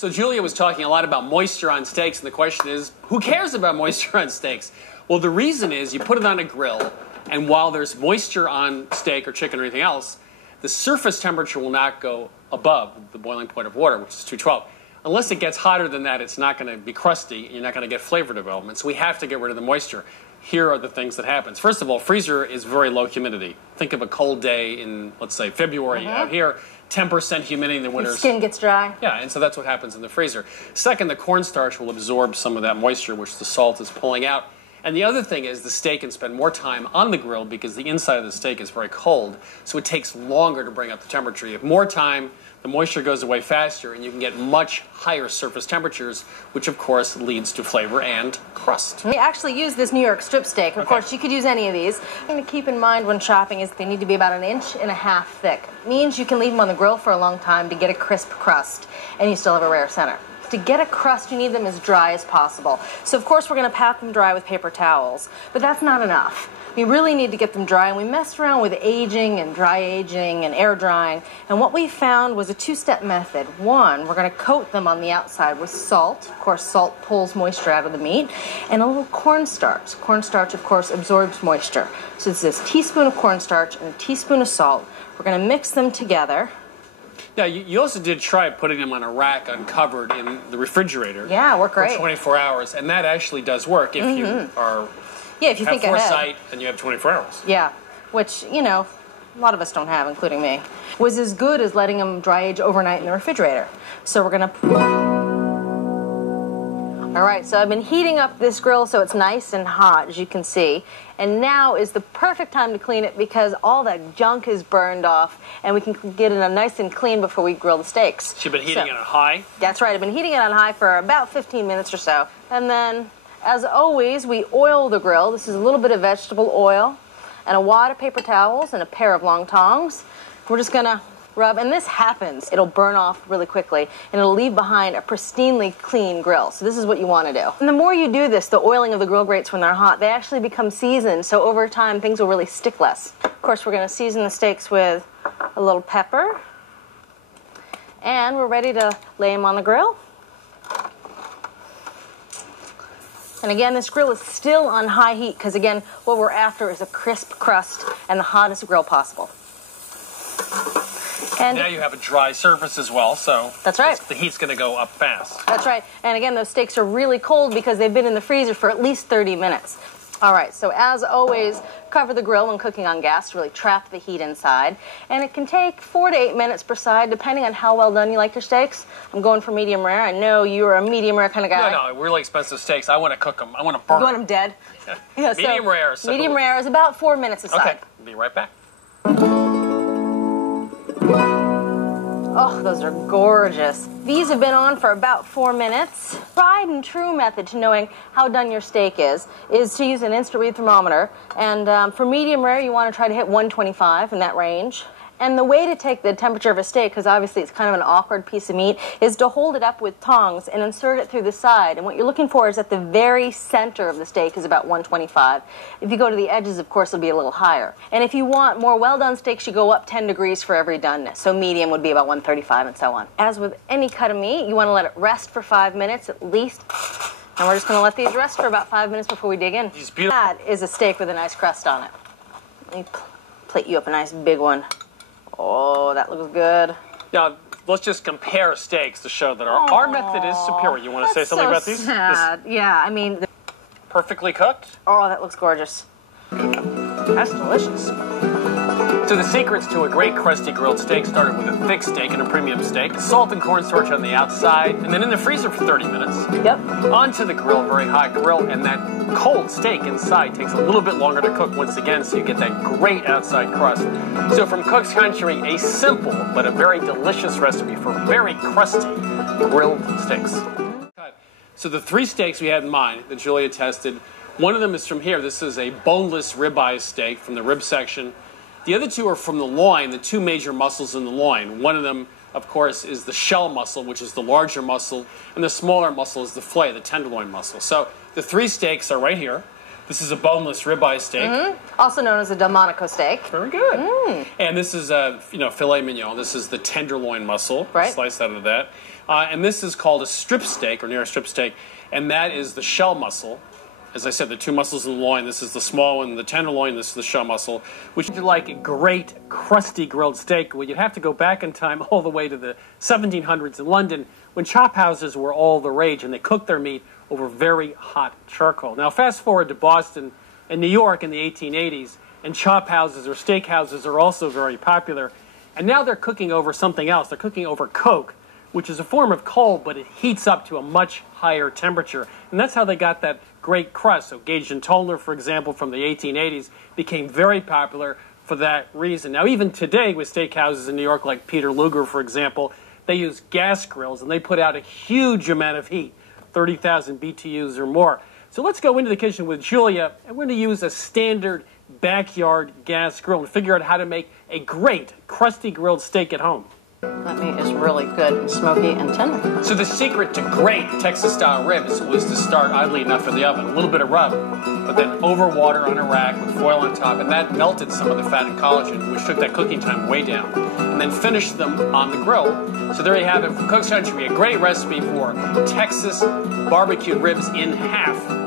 So Julia was talking a lot about moisture on steaks, and the question is, who cares about moisture on steaks? Well, the reason is you put it on a grill, and while there's moisture on steak or chicken or anything else, the surface temperature will not go above the boiling point of water, which is 212. Unless it gets hotter than that, it's not going to be crusty, and you're not going to get flavor development. So we have to get rid of the moisture. Here are the things that happens. First of all, freezer is very low humidity. Think of a cold day in, let's say, February out here. 10% humidity in the winters. Your skin gets dry. Yeah, and so that's what happens in the freezer. Second, the cornstarch will absorb some of that moisture, which the salt is pulling out. And the other thing is the steak can spend more time on the grill because the inside of the steak is very cold, so it takes longer to bring up the temperature. You have more time, the moisture goes away faster, and you can get much higher surface temperatures, which of course leads to flavor and crust. We actually use this New York strip steak. Of course, you could use any of these. The thing to keep in mind when shopping is they need to be about 1.5 inches thick. Means you can leave them on the grill for a long time to get a crisp crust, and you still have a rare center. To get a crust, you need them as dry as possible. So, of course, we're going to pat them dry with paper towels, but that's not enough. We really need to get them dry, and we messed around with aging and dry aging and air drying, and what we found was a two-step method. One, we're going to coat them on the outside with salt. Of course, salt pulls moisture out of the meat, and a little cornstarch. Cornstarch, of course, absorbs moisture. So it's this teaspoon of cornstarch and a teaspoon of salt. We're going to mix them together. Now, you also did try putting them on a rack uncovered in the refrigerator. Yeah, worked great. For 24 hours, and that actually does work if you are... Yeah, if you think ahead. Have foresight and you have 24 hours. Yeah, which, you know, a lot of us don't have, including me. Was as good as letting them dry age overnight in the refrigerator. So we're going to... All right, so I've been heating up this grill so it's nice and hot, as you can see. And now is the perfect time to clean it because all that junk is burned off and we can get it nice and clean before we grill the steaks. So you've been heating it on high? That's right, I've been heating it on high for about 15 minutes or so. And then, as always, we oil the grill. This is a little bit of vegetable oil and a wad of paper towels and a pair of long tongs. We're just gonna rub, and this happens. It'll burn off really quickly, and it'll leave behind a pristinely clean grill. So this is what you want to do. And the more you do this, the oiling of the grill grates when they're hot, they actually become seasoned, so over time things will really stick less. Of course, we're going to season the steaks with a little pepper, and we're ready to lay them on the grill. And again, this grill is still on high heat because, again, what we're after is a crisp crust and the hottest grill possible. And now you have a dry surface as well, so that's right. The heat's going to go up fast. That's right. And again, those steaks are really cold because they've been in the freezer for at least 30 minutes. All right, so as always, cover the grill when cooking on gas to really trap the heat inside. And it can take 4 to 8 minutes per side, depending on how well done you like your steaks. I'm going for medium rare. I know you're a medium rare kind of guy. No, really expensive steaks. I want to cook them. I want to burn them. You want them dead? Yeah, medium rare. So medium rare is about 4 minutes aside. Okay, be right back. Oh, those are gorgeous. These have been on for about 4 minutes. Tried and true method to knowing how done your steak is to use an instant read thermometer. And for medium rare, you want to try to hit 125 in that range. And the way to take the temperature of a steak, because obviously it's kind of an awkward piece of meat, is to hold it up with tongs and insert it through the side. And what you're looking for is at the very center of the steak is about 125. If you go to the edges, of course, it'll be a little higher. And if you want more well-done steaks, you go up 10 degrees for every doneness. So medium would be about 135 and so on. As with any cut of meat, you want to let it rest for 5 minutes at least. And we're just going to let these rest for about 5 minutes before we dig in. That is a steak with a nice crust on it. Let me plate you up a nice big one. Oh, that looks good. Now, let's just compare steaks to show that our method is superior. You want to say something about these? Sad. Yeah, I mean... Perfectly cooked? Oh, that looks gorgeous. That's delicious. So the secrets to a great crusty grilled steak started with a thick steak and a premium steak, salt and cornstarch on the outside, and then in the freezer for 30 minutes. Yep. Onto the grill, very hot grill, and that cold steak inside takes a little bit longer to cook once again, so you get that great outside crust. So from Cook's Country, a simple but a very delicious recipe for very crusty grilled steaks. So the 3 steaks we had in mind that Julia tested, one of them is from here. This is a boneless ribeye steak from the rib section. The other 2 are from the loin, the 2 major muscles in the loin. One of them, of course, is the shell muscle, which is the larger muscle, and the smaller muscle is the fillet, the tenderloin muscle. So the 3 steaks are right here. This is a boneless ribeye steak. Also known as a Delmonico steak. Very good. And this is filet mignon. This is the tenderloin muscle. Right. Slice out of that. And this is called a strip steak, or near a strip steak. And that is the shell muscle. As I said, the two muscles in the loin. This is the small one, the tenderloin. This is the shell muscle. Which, if you like a great, crusty grilled steak, well, you'd have to go back in time all the way to the 1700s in London, when chop houses were all the rage, and they cooked their meat over very hot charcoal. Now, fast forward to Boston and New York in the 1880s, and chop houses or steak houses are also very popular. And now they're cooking over something else. They're cooking over coke, which is a form of coal, but it heats up to a much higher temperature. And that's how they got that great crust. So Gage and Tollner, for example, from the 1880s, became very popular for that reason. Now, even today with steakhouses in New York, like Peter Luger, for example, they use gas grills, and they put out a huge amount of heat, 30,000 BTUs or more. So let's go into the kitchen with Julia, and we're going to use a standard backyard gas grill and figure out how to make a great crusty grilled steak at home. That meat is really good and smoky and tender. So the secret to great Texas-style ribs was to start, oddly enough, in the oven. A little bit of rub, but then over water on a rack with foil on top, and that melted some of the fat and collagen, which took that cooking time way down. And then finished them on the grill. So there you have it from Cook's Country, a great recipe for Texas barbecued ribs in half.